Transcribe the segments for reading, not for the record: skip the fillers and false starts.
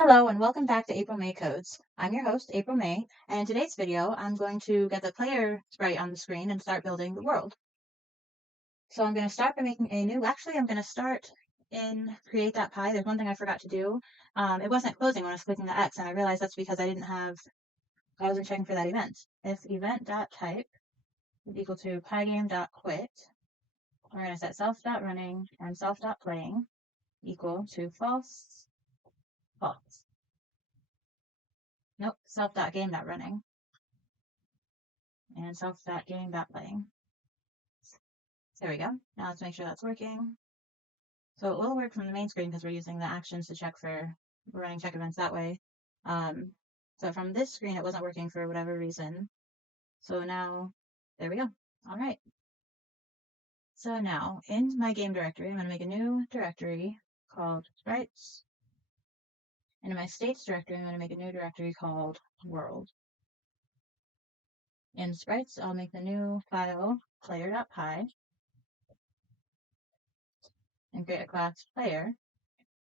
Hello and welcome back to April May Codes. I'm your host, April May, and in today's video, I'm going to get the player sprite on the screen and start building the world. So I'm going to start by making a new, I'm going to start in create.py. There's one thing I forgot to do. It wasn't closing when I was clicking the X, and I realized that's because I wasn't checking for that event. If event.type is equal to pygame.quit, we're going to set self.running and self.playing equal to false, false. Nope, self.game.running. And self.game.playing. There we go. Now let's make sure that's working. So it will work from the main screen because we're using the actions to check for running check events that way. So from this screen, it wasn't working for whatever reason. So now, there we go. All right. So now in my game directory, I'm going to make a new directory called sprites. And in my states directory, I'm going to make a new directory called world. In sprites, I'll make the new file player.py and create a class player,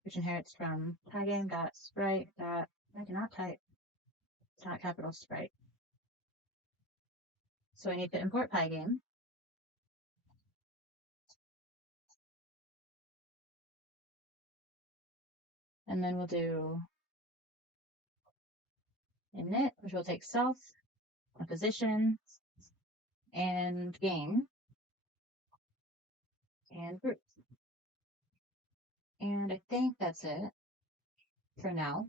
which inherits from pygame.sprite. I cannot type. It's not capital Sprite. So I need to import Pygame. And then we'll do init, which will take self, a position, and game, and group. And I think that's it for now.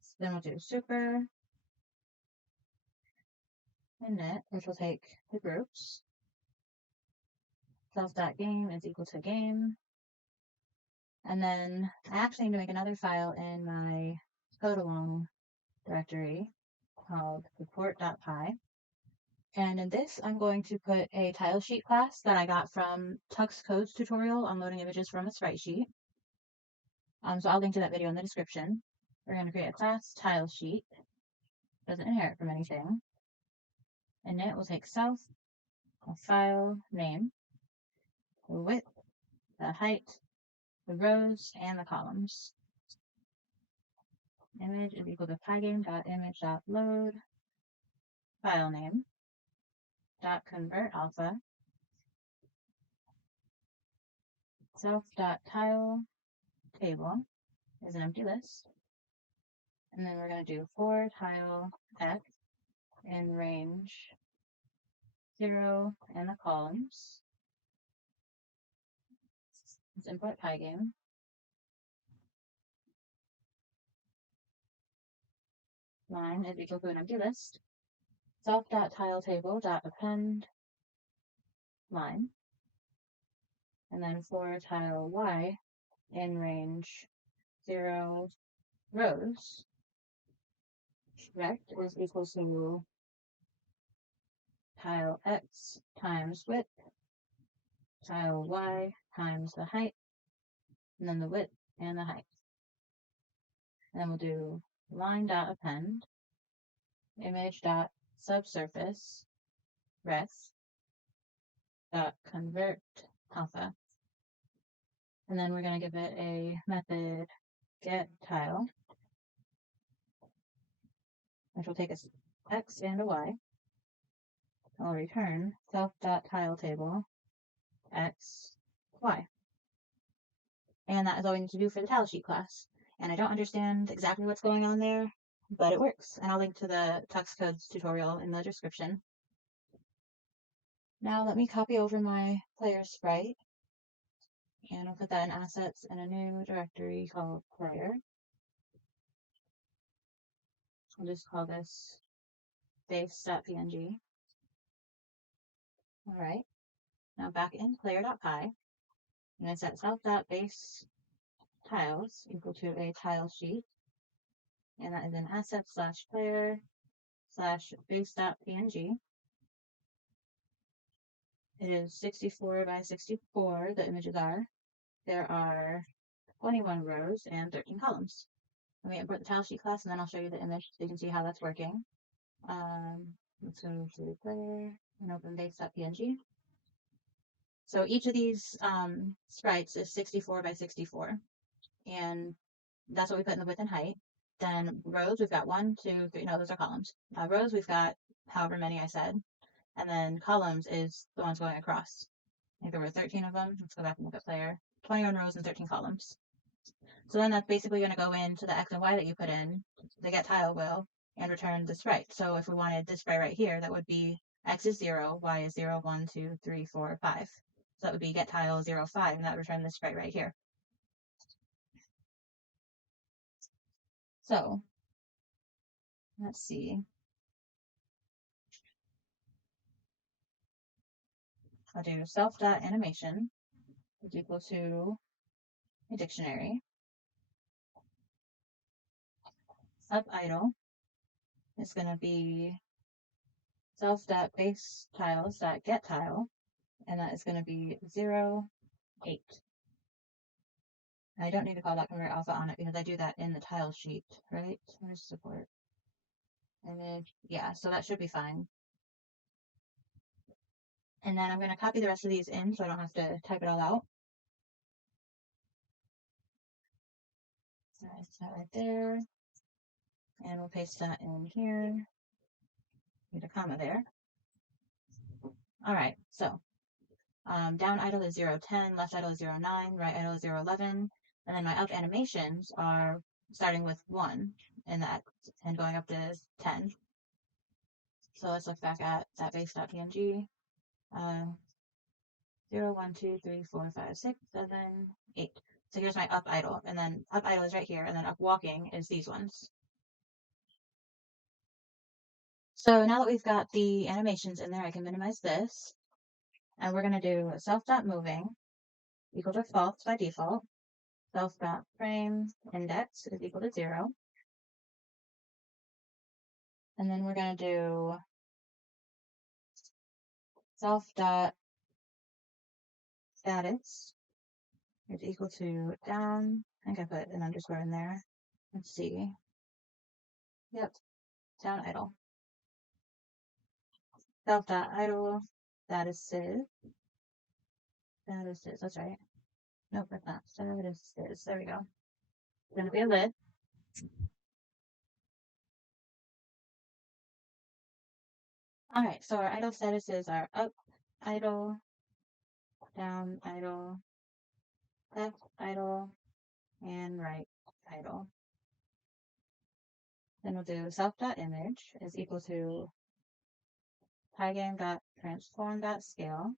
So then we'll do super init, which will take the groups. Self.game is equal to game. And then I actually need to make another file in my Codealong directory called report.py. And in this, I'm going to put a tile sheet class that I got from TuxCodes tutorial on loading images from a sprite sheet. So I'll link to that video in the description. We're going to create a class tile sheet. Doesn't inherit from anything. And it will take self, a file name, the width, the height, the rows, and the columns. Image is equal to pygame.image.load, file name, .convert alpha, self.tile table is an empty list. And then we're going to do for tile x in range 0 and the columns. Let's import Pygame. Line is equal to an empty list. Self.tiletable.append line. And then for tile y in range 0 rows, rect is equal to tile x times width, tile y times the height, and then the width and the height. And then we'll do line.append image.subsurface ref.convert alpha. And then we're going to give it a method getTile, which will take us x and a y. I'll return self.tiletable x, y. And that is all we need to do for the tile sheet class. And I don't understand exactly what's going on there, but it works. And I'll link to the TuxCodes tutorial in the description. Now let me copy over my player sprite, and I'll put that in assets in a new directory called player. I'll just call this base.png. All right. Now back in player.py, I'm going to set self.base tiles equal to a tile sheet, and that is in assets/player/base.png. It is 64 by 64, the images are. There are 21 rows and 13 columns. Let me import the tile sheet class, and then I'll show you the image so you can see how that's working. Let's go to player and open base.png. So each of these sprites is 64 by 64. and that's what we put in the width and height. Then rows, we've got 1, 2, 3, no, those are columns. Rows, we've got however many I said, and then columns is the ones going across. I think there were 13 of them. Let's go back and look at player. 21 rows and 13 columns. So then that's basically going to go into the X and Y that you put in, the get tile will, and return the sprite. So if we wanted this sprite right here, that would be X is 0, Y is 0, 1, 2, 3, 4, 5. So that would be get tile 0, 5, and that would return this sprite right here. So let's see. I'll do self.animation is equal to a dictionary. Up idle is going to be self.basetiles.getTile, and that is going to be 0, 8. I don't need to call that convert alpha on it because I do that in the tile sheet, right? Where's support? Image, yeah, so that should be fine. And then I'm going to copy the rest of these in so I don't have to type it all out. So that right there. And we'll paste that in here. Need a comma there. All right, so down idle is 0, 10, left idle is 0, 9, right idle is 0, 11. And then my up animations are starting with 1 in the X and going up to 10. So let's look back at that base.png. 0, 1, 2, 3, 4, 5, 6, 7, 8. So here's my up idle, and then up idle is right here, and then up walking is these ones. So now that we've got the animations in there, I can minimize this, and we're going to do self.moving equal to false by default. Self.frame index is equal to 0. And then we're going to do self.status is equal to down. I think I put an underscore in there. Let's see. Yep, down idle. Self.idle statuses. Statuses, that's right. Nope, that's not. Statuses. There we go. It's going to be a lid. Alright, so our idle statuses are up idle, down idle, left idle, and right idle. Then we'll do self.image is equal to pygame.transform.scale,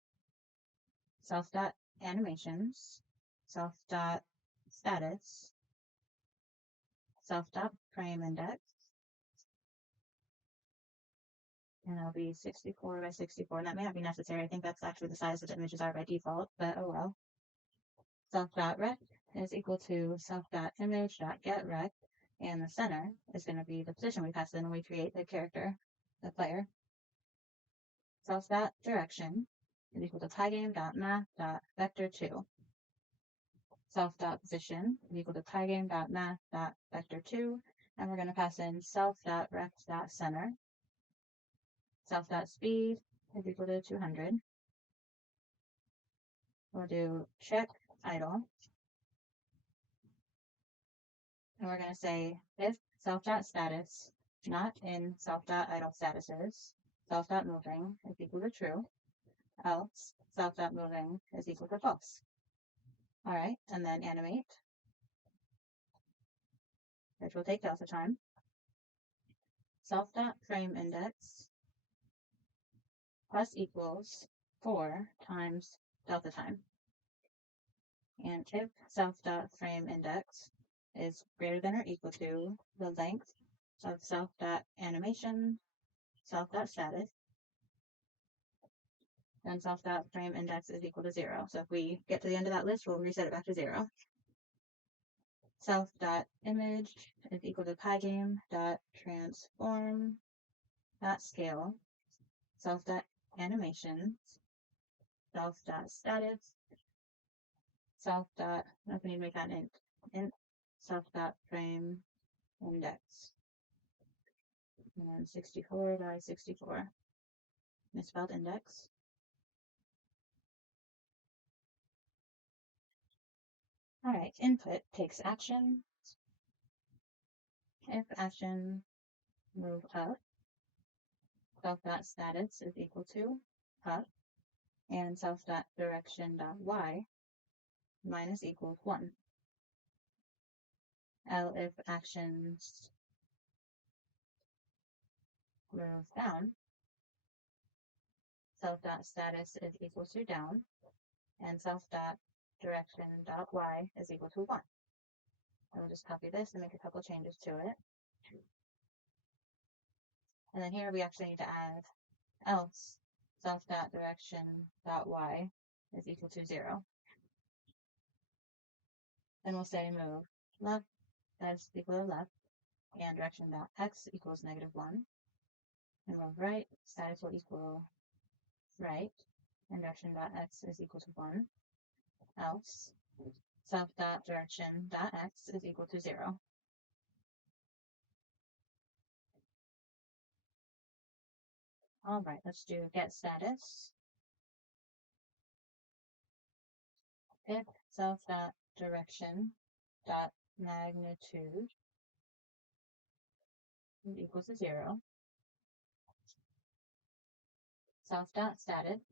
self.animations, self.status, self.frameindex, and it'll be 64 by 64, and that may not be necessary. I think that's actually the size that the images are by default, but oh well. Self.rect is equal to self.image.getRect, and the center is going to be the position we pass in when we create the character, the player. Self.direction is equal to pygame.math.vector2. Self.position is equal to pygame.math.vector2, and we're going to pass in self.rect.center. Self.speed is equal to 200. We'll do check idle. And we're going to say if self.status not in self.idle statuses, self.moving is equal to true, else self.moving is equal to false. All right, and then animate, which will take delta time. Self.frameindex plus equals 4 times delta time. And if self.frameindex is greater than or equal to the length of self.animation, self.status, then self.frameindex is equal to 0. So if we get to the end of that list, we'll reset it back to 0. Self.image is equal to pygame.transform.scale, self.animations, self.status, I need to make that int self.frameindex, and 64 by 64, misspelled index. All right, input takes action. If action move up, self.status is equal to up, and self.direction.y minus equals 1. If actions move down, self.status is equal to down, and self.direction.y is equal to 1. And we'll just copy this and make a couple changes to it. And then here we actually need to add else self.direction.y is equal to 0. Then we'll say move left, that is equal to left, and direction.x equals -1. And move right, status will equal right, and direction.x is equal to 1. Else self.direction.x is equal to 0. All right, let's do get status. If self.direction.magnitude is equal to 0, self.status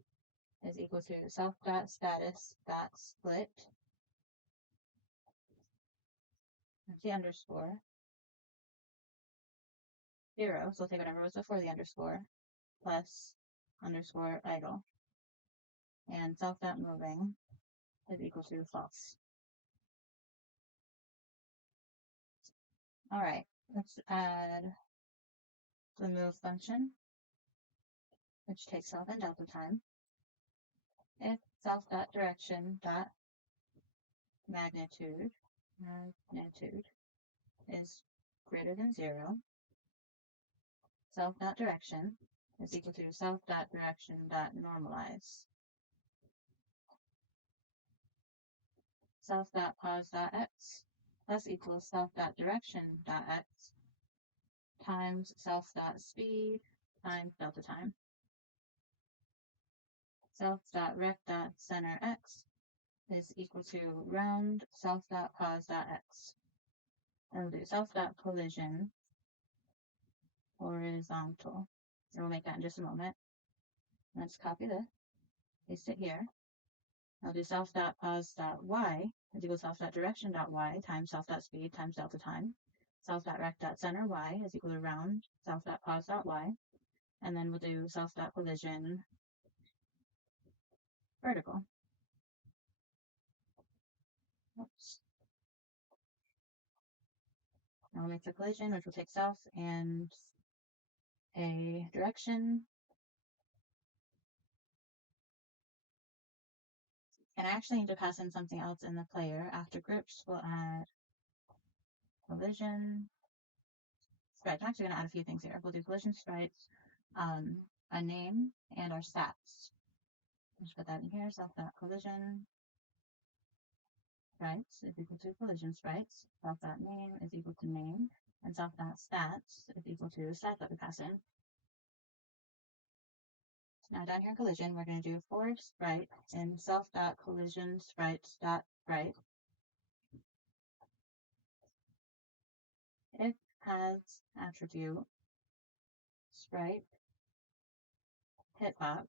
is equal to self.status.split, that's the underscore, 0, so we'll take whatever was before the underscore, plus underscore idle, and self.moving is equal to false. All right, let's add the move function, which takes self and delta time. If self.direction.magnitude is greater than 0, self.direction is equal to self.direction.normalize. Self.pause.x plus equals self.direction.x times self.speed times delta time. Self.rect.centerx is equal to round self.pause.x. And we'll do self.collision horizontal. So we'll make that in just a moment. Let's copy this, paste it here. I'll do self.pause.y is equal to self.direction.y times self.speed times delta time. Self.rect.center y is equal to round self.pause.y. And then we'll do self.collision vertical. Oops. Now we'll make the collision, which will take self and a direction. And I actually need to pass in something else in the player. After groups, we'll add collision sprite. I'm actually going to add a few things here. We'll do collision sprites, a name, and our stats. Just put that in here. Self.collision sprites is equal to collision sprites. Self.name is equal to name. And self.stats is equal to stats that we pass in. Now down here in collision, we're going to do for sprite in self.collision sprites.sprite. If has attribute sprite hitbox,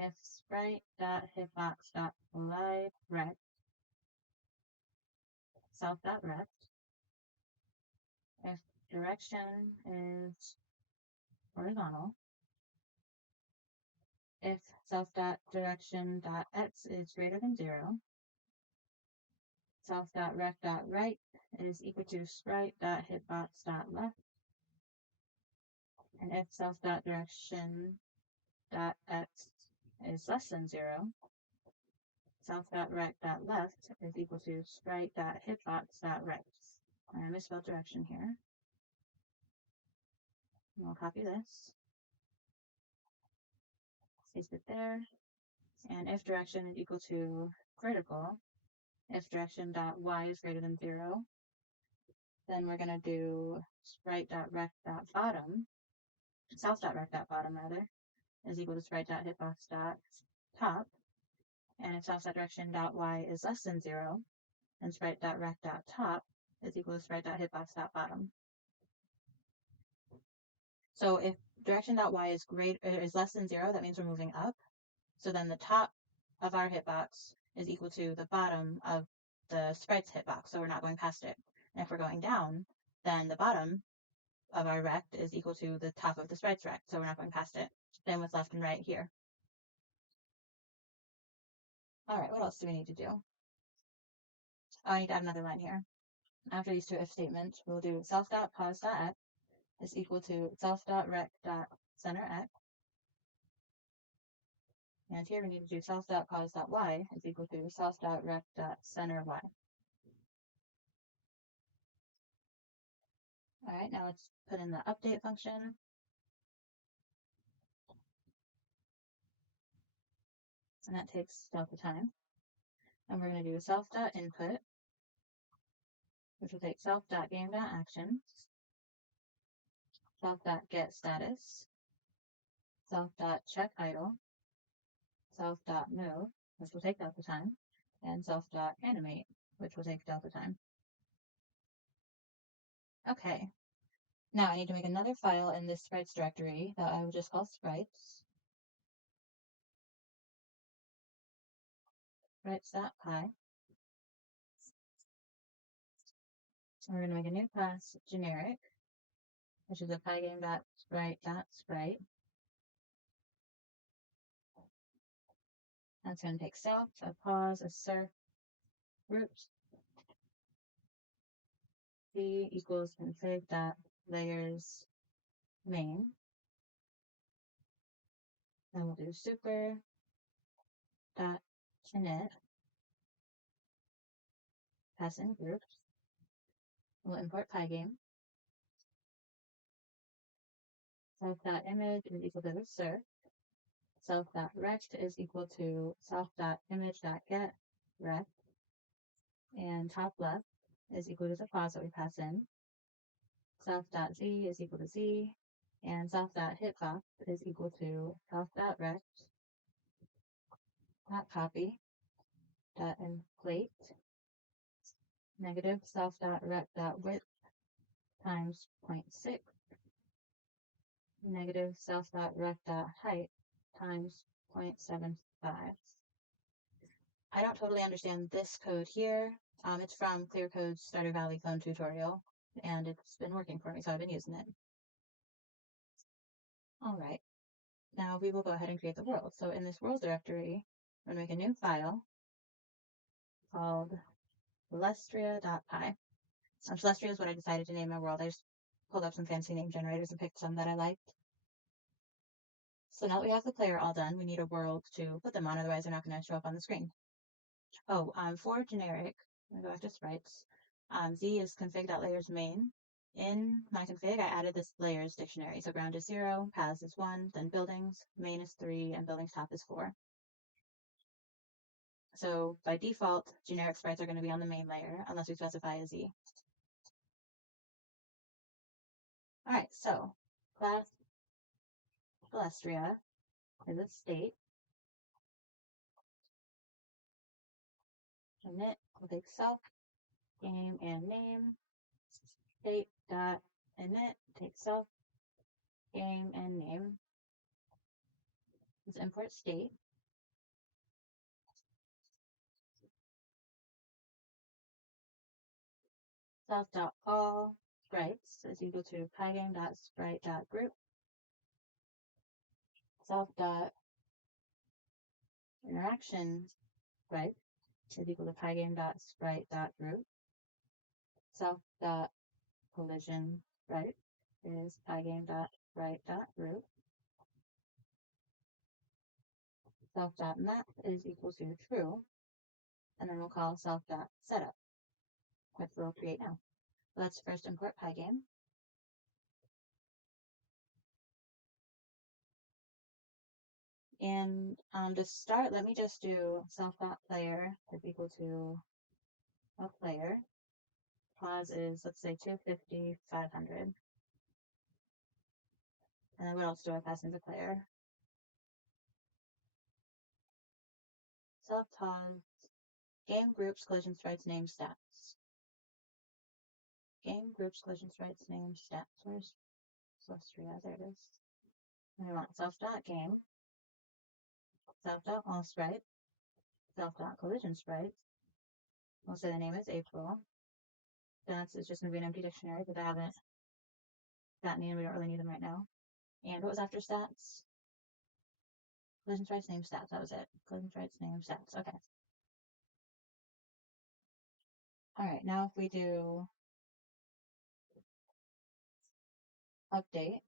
if sprite.hitbox.collide rect self.rect, if direction is horizontal, if self.direction.x is greater than 0, self.rect.right is equal to sprite.hitbox.left, and if self.direction.x is less than 0, self.rect.left is equal to sprite.hitbox.right. I misspelled direction here. And we'll copy this, paste it there, and if direction is equal to critical, if direction.y is greater than 0, then we're going to do sprite.rect.bottom, self.rect.bottom rather, is equal to sprite.hitbox.top. and if self.direction.y is less than 0, then sprite.rect.top is equal to sprite.hitbox.bottom. So if direction.y is less than 0, that means we're moving up. So then the top of our hitbox is equal to the bottom of the sprite's hitbox, so we're not going past it. And if we're going down, then the bottom of our rect is equal to the top of the sprite's rect, so we're not going past it. Same with left and right here. All right, what else do we need to do? Oh, I need to add another line here. After these two if statements, we'll do self.pause.x is equal to self.rect.centerx. And here we need to do self.pause.y is equal to self.rect.centery. All right, now let's put in the update function. And that takes delta time. And we're going to do self.input, which will take self.game.action, self.getStatus, self.checkIdle, self.move, which will take delta time, and self.animate, which will take delta time. Okay, now I need to make another file in this sprites directory that I will just call sprites. Sprites.py. We're going to make a new class generic, which is a pygame.sprite.sprite. That's going to take self, a pause, a surf, groups, c equals config.layers main. Then we'll do super.init, pass in groups. We'll import Pygame. Self.image is equal to the surf. Self.rect is equal to self.image.get rect. And top left is equal to the pause that we pass in. Self.z is equal to z. And self.hitbox is equal to self.rect.copy.inflate negative self.rect.width times 0.6 negative self.rect.height times 0.75. I don't totally understand this code here. It's from ClearCode's Starter Valley clone tutorial, and it's been working for me, so I've been using it. All right, now we will go ahead and create the world. So in this world directory, we're going to make a new file called celestria.py. Celestria is what I decided to name my world. I just pulled up some fancy name generators and picked some that I liked. So now that we have the player all done, we need a world to put them on, otherwise they're not going to show up on the screen. Oh, for generic, I'm going to go back to sprites. Z is config.layers main. In my config, I added this layers dictionary. So ground is 0, paths is 1, then buildings, main is 3, and buildings top is 4. So by default, generic sprites are going to be on the main layer unless we specify a Z. All right, so class Celestria is a state. Init will take self, game, and name. State.init takes self, game, and name. Let's import state. Self.all sprites is equal to pygame.sprite.group. Self.interaction sprite is equal to pygame.sprite.group. Self.collision sprite is pygame.sprite.group. Self.map is equal to true. And then we'll call self.setup, which we'll create now. Let's first import Pygame. And to start, let me just do self.player is equal to a player. Pause is, let's say, 250, 500. And then what else do I pass into player? self-pause, game groups, collision sprites, name stats. Game groups, collision sprites, name stats. Where's Celestria? There it is. And we want self.game, self.allSprite, self.collision sprite. We'll say the name is April. Stats is just going to be an empty dictionary, but I haven't gotten in. We don't really need them right now. And what was after stats? Collision sprites, name stats. That was it. Collision sprites, name stats. Okay. Alright, now if we do update,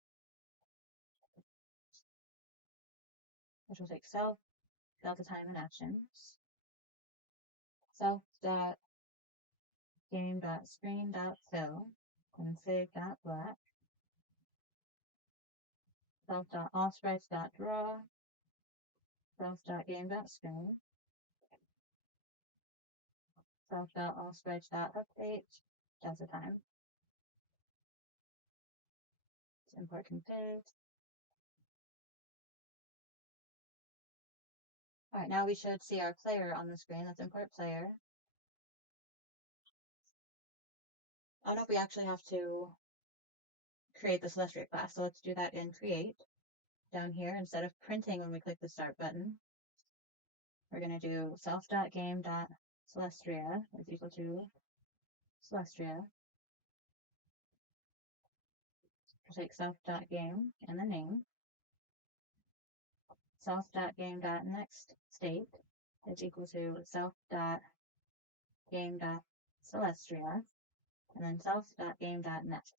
which will take self, delta time, and actions, self.game.screen.fill, config.black, self.allsprites.draw, self.game.screen, self.allsprites.update, delta time. Let's import config. Alright, now we should see our player on the screen. Let's import player. Oh no, we actually have to create the Celestria class, so let's do that in create. Down here, instead of printing when we click the start button, we're going to do self.game.celestria is equal to Celestria. We'll take self.game and the name. Self.game.nextState is equal to self.game.celestria, and then self.game.next.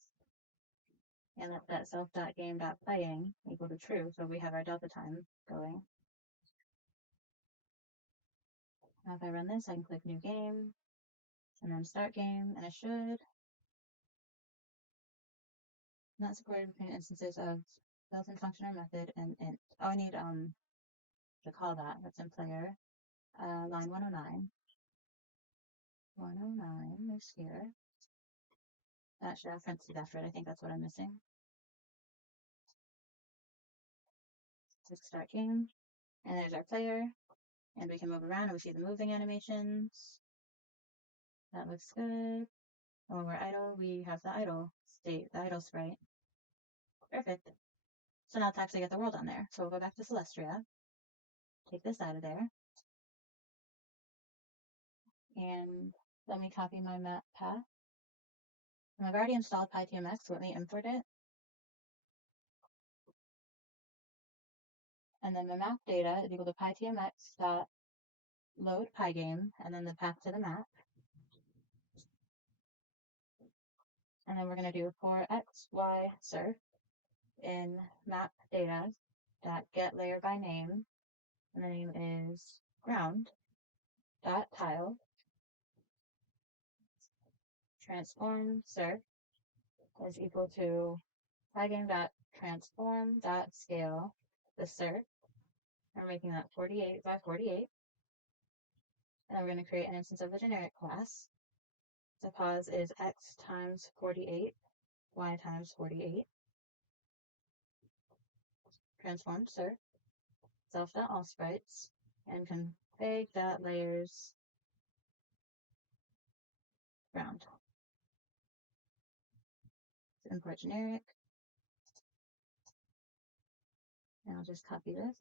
And let that self.game.playing equal to true, so we have our delta time going. Now if I run this, I can click new game, and then start game, and I should not supported between instances of built-in function or method and int. Oh, I need to call that. That's in player. Line 109. 109 is here. That should have parentheses after it. I think that's what I'm missing. Click start game. And there's our player. And we can move around and we see the moving animations. That looks good. When we're idle, we have the idle state, the idle sprite. Perfect. So now let's actually get the world on there. So we'll go back to Celestria. Take this out of there. And let me copy my map path. And I've already installed PyTMX, so let me import it. And then the map data is equal to pytmx.load Pygame, and then the path to the map. And then we're going to do for x, y, surf in map data dot get layer by name, and the name is ground dot tile transform surf is equal to Pygame dot transform dot scale the surf. We're making that 48 by 48. And we're going to create an instance of the generic class. The pause is x times 48, y times 48. Transform surf, self.allSprites, and config.layers ground. So import generic. And I'll just copy this.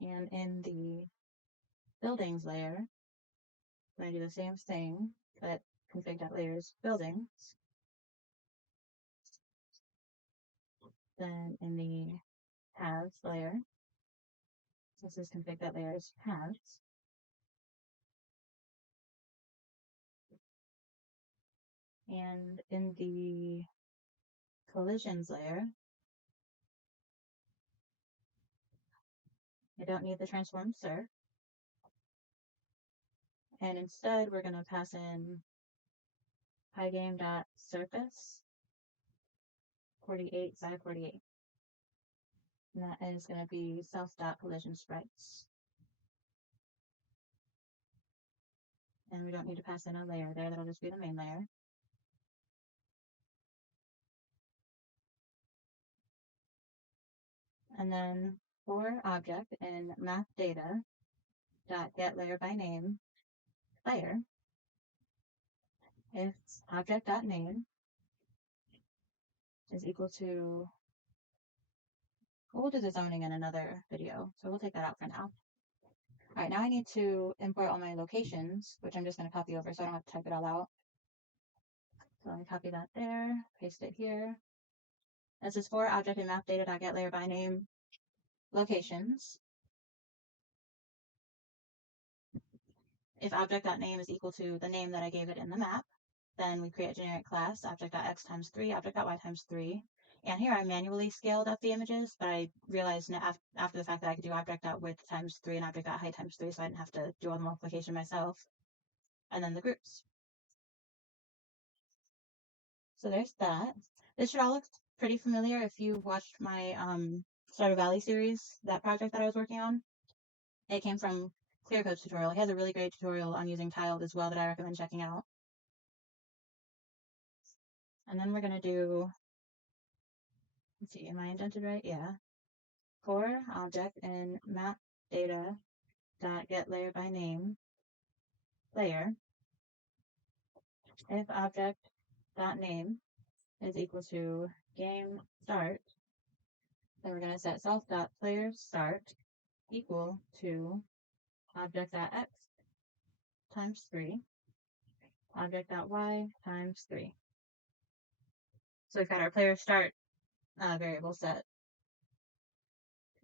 And in the buildings layer, I'm going to do the same thing, but config.layers buildings. Then in the paths layer, this is config.layers paths. And in the collisions layer, I don't need the transform surf. And instead, we're going to pass in pygame.surface 48 by 48. And that is going to be self.collision sprites. And we don't need to pass in a layer there, that'll just be the main layer. And then for object in math data dot get layer by name layer if object dot name is equal to, we'll do the zoning in another video, so we'll take that out for now. All right, now I need to import all my locations, which I'm just going to copy over so I don't have to type it all out. So let me copy that there, paste it here. This is for object in map data dot get layer by name locations. If object.name is equal to the name that I gave it in the map, then we create a generic class, object.x times 3, object.y times 3. And here I manually scaled up the images, but I realized after the fact that I could do object.width times 3 and object.height times 3, so I didn't have to do all the multiplication myself. And then the groups. So there's that. This should all look pretty familiar if you watched my Stardew Valley series, that project that I was working on. It came from ClearCode's tutorial. He has a really great tutorial on using tiled as well that I recommend checking out. And then we're going to do, let's see, am I indented right? Yeah. For object in map data dot get layer by name layer, if object dot name is equal to game start, then we're going to set self dot player start equal to object dot x times 3, object dot y times 3. So we've got our player start variable set.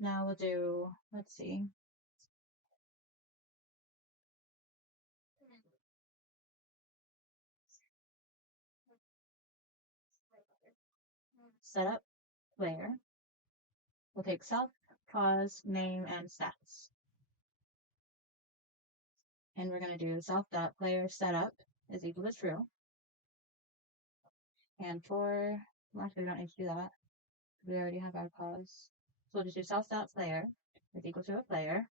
Now we'll do, let's see, setup player. We'll take self, pause, name, and stats. And we're going to do self.player setup is equal to true. And for, well, actually, we don't need to do that. We already have our pause. So we'll just do self.player is equal to a player.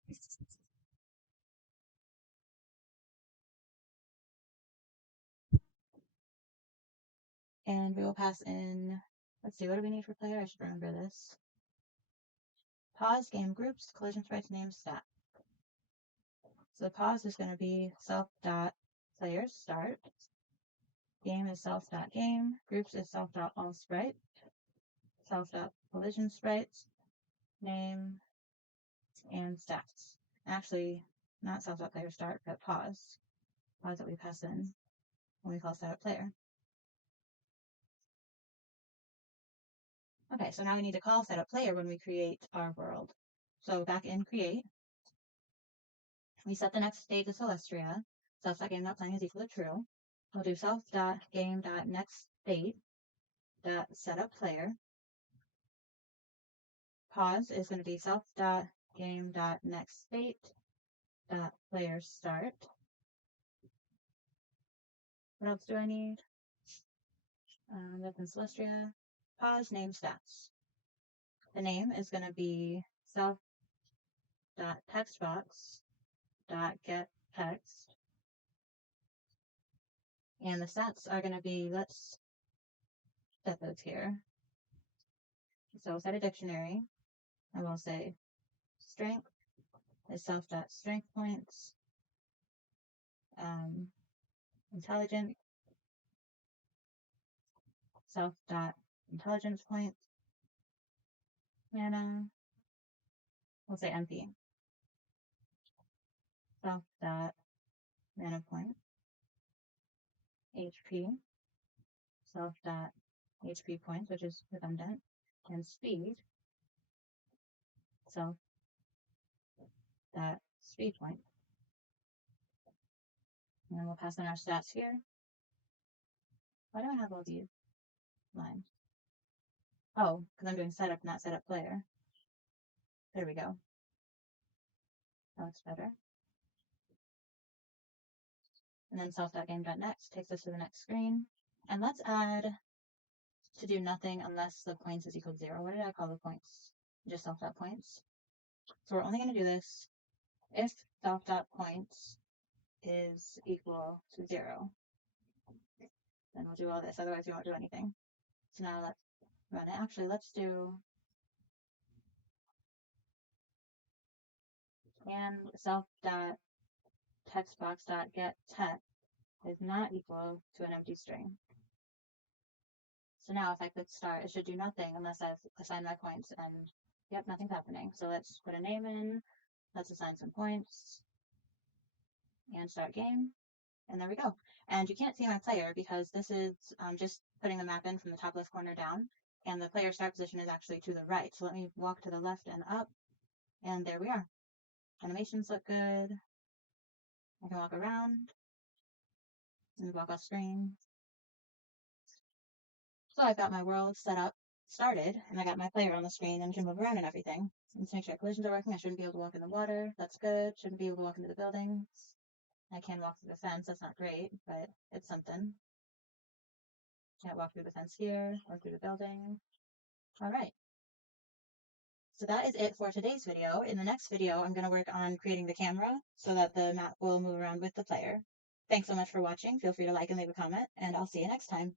And we will pass in, let's see, what do we need for player? I should remember this. Pause, game groups, collision sprites, name, stat. So the pause is going to be self.player start. Game is self.game. Groups is self.allSprite. Self.collision sprites. Name and stats. Actually, not self.player start, but pause. Pause that we pass in when we call setup player. Okay, so now we need to call setup player when we create our world. So back in create, we set the next state to Celestria. Self.game.playing is equal to true. We'll do self.game.nextState.setUpPlayer. Pause is going to be self.game.nextState.player start. What else do I need? That's in Celestria. Pause, name, stats. The name is going to be self.textbox.getText. And the stats are going to be, let's set those here. So set a dictionary, and we'll say strength is self.strength points, intelligence, self.intelligence points, mana, we'll say MP, self.mana point, HP, self.HP points, which is redundant, and speed, self.speed point. And then we'll pass in our stats here. Why do I have all these lines? Oh, because I'm doing setup, not setup player. There we go. That looks better. And then self.game.next takes us to the next screen. And let's add to do nothing unless the points is equal to 0. What did I call the points? Just self.points. So we're only going to do this if self.points is equal to 0. Then we'll do all this, otherwise we won't do anything. So now let's run it. Actually, let's do and self.textbox.getText is not equal to an empty string. So now if I click start, it should do nothing unless I've assigned my points, and yep, nothing's happening. So let's put a name in, let's assign some points, and start game. And there we go. And you can't see my player because this is just putting the map in from the top left corner down, and the player start position is actually to the right. So let me walk to the left and up, and there we are. Animations look good. I can walk around and walk off screen. So I've got my world set up, started, and I got my player on the screen and can move around and everything. Let's make sure collisions are working. I shouldn't be able to walk in the water. That's good. Shouldn't be able to walk into the buildings. I can walk through the fence. That's not great, but it's something. Can't walk through the fence here or through the building. All right. So that is it for today's video. In the next video, I'm going to work on creating the camera so that the map will move around with the player. Thanks so much for watching. Feel free to like and leave a comment, and I'll see you next time.